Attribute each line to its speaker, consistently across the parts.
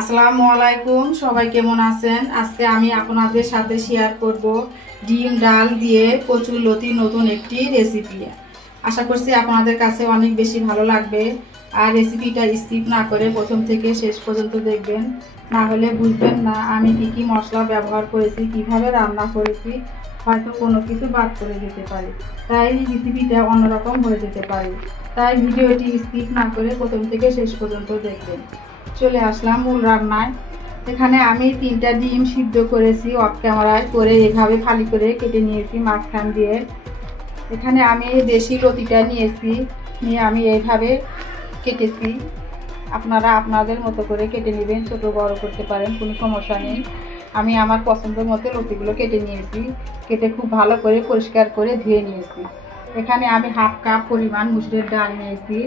Speaker 1: আসসালামু আলাইকুম, সবাই কেমন আছেন? আজকে আমি আপনাদের সাথে শেয়ার করব ডিম ডাল দিয়ে কচুর লতি নতুন একটি রেসিপি আশা করছি আপনাদের কাছে অনেক বেশি ভালো লাগবে। আর রেসিপিটা স্কিপ না করে প্রথম থেকে শেষ পর্যন্ত দেখবেন। না হলে বুঝবেন না আমি কী কী মশলা ব্যবহার করেছি, কীভাবে রান্না করেছি, হয়তো কোনো কিছু বাদ করে দিতে পারে। তাই রেসিপিটা অন্যরকম হয়ে যেতে পারে। তাই ভিডিওটি স্কিপ না করে প্রথম থেকে শেষ পর্যন্ত দেখবেন। চলে আসলাম মূল রান্নায়। এখানে আমি তিনটা ডিম সিদ্ধ করেছি অফ ক্যামেরায় করে এভাবে খালি করে কেটে নিয়েছি মাঝখান দিয়ে। এখানে আমি দেশি লতিটা নিয়েছি, নিয়ে আমি এইভাবে কেটেছি। আপনারা আপনাদের মতো করে কেটে নেবেন, ছোট বড় করতে পারেন, কোনো সমস্যা নেই। আমি আমার পছন্দ মতো লতিগুলো কেটে নিয়েছি, কেটে খুব ভালো করে পরিষ্কার করে ধুয়ে নিয়েছি। এখানে আমি হাফ কাপ পরিমাণ মুসুরের ডাল নিয়েছি।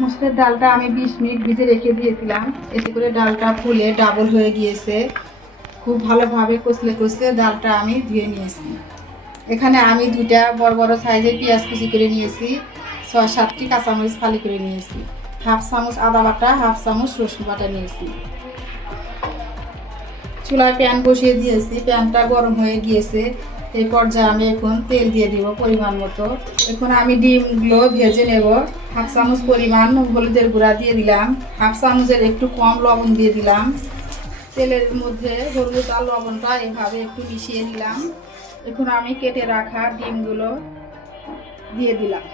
Speaker 1: মুসুরের ডালটা আমি বিশ মিনিট ভিজে রেখে দিয়েছিলাম। এতে করে ডালটা ফুলে ডাবল হয়ে গিয়েছে। খুব ভালোভাবে কষলে কষলে ডালটা আমি ধুয়ে নিয়েছি। এখানে আমি দুইটা বড় বড় সাইজের পেঁয়াজ কুচি করে নিয়েছি, ছয় সাতটি কাঁচামরিচ ফালি করে নিয়েছি, হাফ চামচ আদা বাটা, হাফ চামচ রসুন বাটা নিয়েছি। চুলায় প্যান বসিয়ে দিয়েছি, প্যানটা গরম হয়ে গিয়েছে। এই পর্যায়ে আমি এখন তেল দিয়ে দিব পরিমাণ মতো। এখন আমি ডিমগুলো ভেজে নেব। হাফ চামচ পরিমাণ হলুদের গুঁড়া দিয়ে দিলাম। হাফ চামচের একটু কম লবণ দিয়ে দিলাম। তেলের মধ্যে হলুদ আর লবণটা এভাবে একটু মিশিয়ে দিলাম। এখন আমি কেটে রাখা ডিমগুলো দিয়ে দিলাম।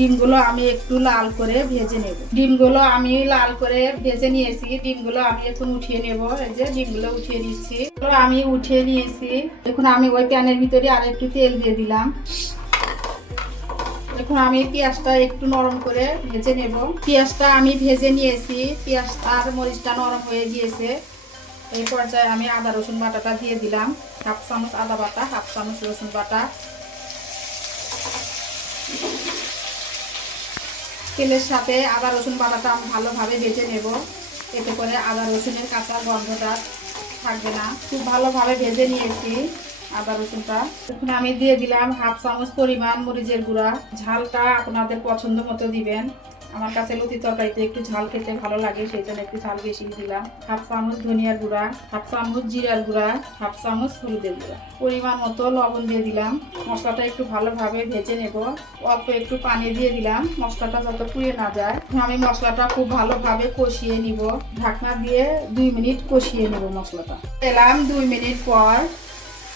Speaker 1: ডিমগুলো আমি একটু লাল করে ভেজে নেব। ডিমগুলো আমি লাল করে ভেজে নিয়েছি। ডিমগুলো আমি এখন উঠিয়ে নেব। এই যে ডিমগুলো উঠিয়ে এগুলো আমি উঠিয়ে নিয়েছি। এখন আমি ওই প্যানের ভিতরে আর একটু তেল দিয়ে দিলাম। এখন আমি পেঁয়াজটা একটু নরম করে ভেজে নেব। পেঁয়াজটা আমি ভেজে নিয়েছি। পেঁয়াজটা আর মরিচটা নরম হয়ে গিয়েছে। এই পর্যায়ে আমি আদা রসুন বাটাটা দিয়ে দিলাম। হাফ চামচ আদা বাটা, হাফ চামচ রসুন বাটা। তেলের সাথে আদা রসুন বাটাটা ভালোভাবে ভেজে নেব। এতে করে আদা রসুনের কাঁচা গন্ধটা থাকবে না। খুব ভালোভাবে ভেজে নিয়েছি আদা রসুনটা। এখন আমি দিয়ে দিলাম হাফ চামচ পরিমাণ মরিচের গুঁড়া। ঝালটা আপনাদের পছন্দ মতো দিবেন। আমার কাছে লতি তরকারিতে একটু ঝাল খেতে ভালো লাগে, সেই জন্য একটু ঝাল বেশি দিলাম। হাফ চামচ ধনিয়ার গুঁড়া, হাফ চামচ জিরার গুঁড়া, হাফ চামচ হলুদের গুঁড়া। পরিমাণ মতো লবণ দিয়ে দিলাম। মশলাটা একটু ভালোভাবে ভেজে নেব। অল্প একটু পানি দিয়ে দিলাম। মশলাটা যত পুড়ে না যায়, আমি মশলাটা খুব ভালোভাবে কষিয়ে নিব। ঢাকনা দিয়ে দুই মিনিট কষিয়ে নেব মশলাটা। এলাম দুই মিনিট পর।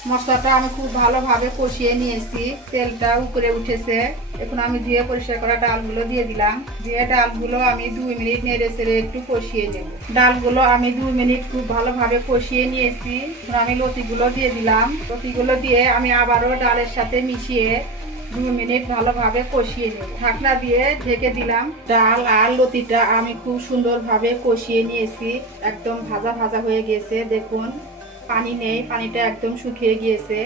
Speaker 1: মশলাটা আমি খুব ভালোভাবে কষিয়ে নিয়েছি। তেলটা উপরে উঠেছে। এখন আমি দিয়ে পরিষ্কার করা ডালগুলো দিয়ে দিলাম। দিয়ে ডালগুলো আমি দুই মিনিট নেড়ে চেড়ে একটু কষিয়ে নেব। ডালগুলো আমি দুই মিনিট খুব ভালোভাবে কষিয়ে নিয়েছি। এখন আমি লতিগুলো দিয়ে দিলাম। লতিগুলো দিয়ে আমি আবারও ডালের সাথে মিশিয়ে দুই মিনিট ভালোভাবে কষিয়ে নেব। ঢাকনা দিয়ে ঢেকে দিলাম। ডাল আর লতিটা আমি খুব সুন্দরভাবে কষিয়ে নিয়েছি। একদম ভাজা ভাজা হয়ে গেছে, দেখুন। পানি নেই, পানিটা একদম শুকিয়ে গিয়েছে।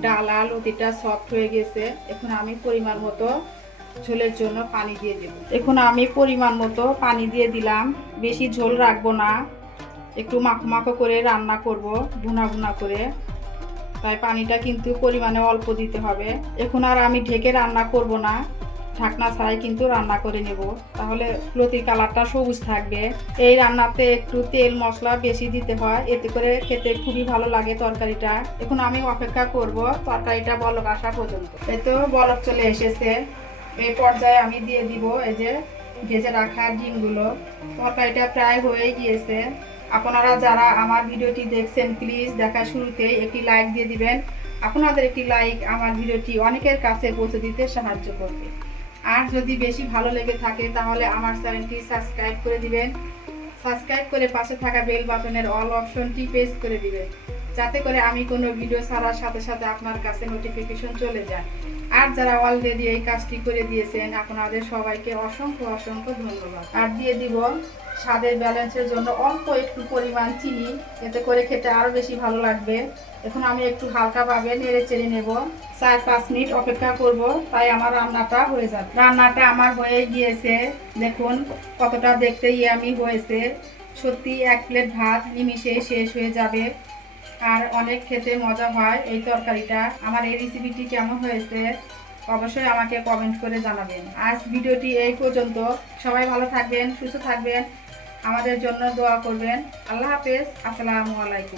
Speaker 1: ডাল আর লতিটা সফট হয়ে গেছে এখন আমি পরিমাণ মতো ঝোলের জন্য পানি দিয়ে দেব। এখন আমি পরিমাণ মতো পানি দিয়ে দিলাম। বেশি ঝোল রাখব না। একটু মাখো মাখো করে রান্না করব, ভুনা ভুনা করে। তাই পানিটা কিন্তু পরিমাণে অল্প দিতে হবে। এখন আর আমি ঢেকে রান্না করব না। ঢাকনা ছাড়াই কিন্তু রান্না করে নেব। তাহলে লতির কালারটা সবুজ থাকবে। এই রান্নাতে একটু তেল, মশলা বেশি দিতে হয়। এতে করে খেতে খুবই ভালো লাগে তরকারিটা। এখন আমি অপেক্ষা করব তরকারিটা বলক আসা পর্যন্ত। এই তো বলক চলে এসেছে। এই পর্যায়ে আমি দিয়ে দিব এই যে ভেজে রাখা ডিমগুলো। তরকারিটা প্রায় হয়ে গিয়েছে। আপনারা যারা আমার ভিডিওটি দেখছেন, প্লিজ দেখা শুরুতেই একটি লাইক দিয়ে দিবেন। আপনাদের একটি লাইক আমার ভিডিওটি অনেকের কাছে পৌঁছে দিতে সাহায্য করবে। আর যদি বেশি ভালো লেগে থাকে, তাহলে আমার চ্যানেলটি সাবস্ক্রাইব করে দিবেন। সাবস্ক্রাইব করে পাশে থাকা বেল বাটনের অল অপশনটি প্রেস করে দিবেন, যাতে করে আমি কোনো ভিডিও ছাড়ার সাথে সাথে আপনার কাছে নোটিফিকেশন চলে যায়। আর যারা অলরেডি এই কাজটি করে দিয়েছেন, আপনাদের সবাইকে অসংখ্য অসংখ্য ধন্যবাদ। আর দিয়ে দিব স্বাদের ব্যালেন্সের জন্য অল্প একটু পরিমাণ চিনি, এতে করে খেতে আরও বেশি ভালো লাগবে। এখন আমি একটু হালকাভাবে নেড়ে চেড়ে নেব। চার, পাঁচ মিনিট অপেক্ষা করব, তাই আমার রান্নাটা হয়ে যাবে। রান্নাটা আমার হয়ে গিয়েছে। দেখুন কতটা দেখতে ইয়ামি হয়েছে। সত্যি এক প্লেট ভাত নিমিশে শেষ হয়ে যাবে। আর অনেক খেতে মজা হয় এই তরকারিটা। আমার এই রেসিপিটি কেমন হয়েছে অবশ্যই আমাকে কমেন্ট করে জানাবেন। আজ ভিডিওটি এই পর্যন্ত। সবাই ভালো থাকবেন, সুস্থ থাকবেন। আমাদের জন্য দোয়া করবেন। আল্লাহ হাফেজ। আসসালামু আলাইকুম।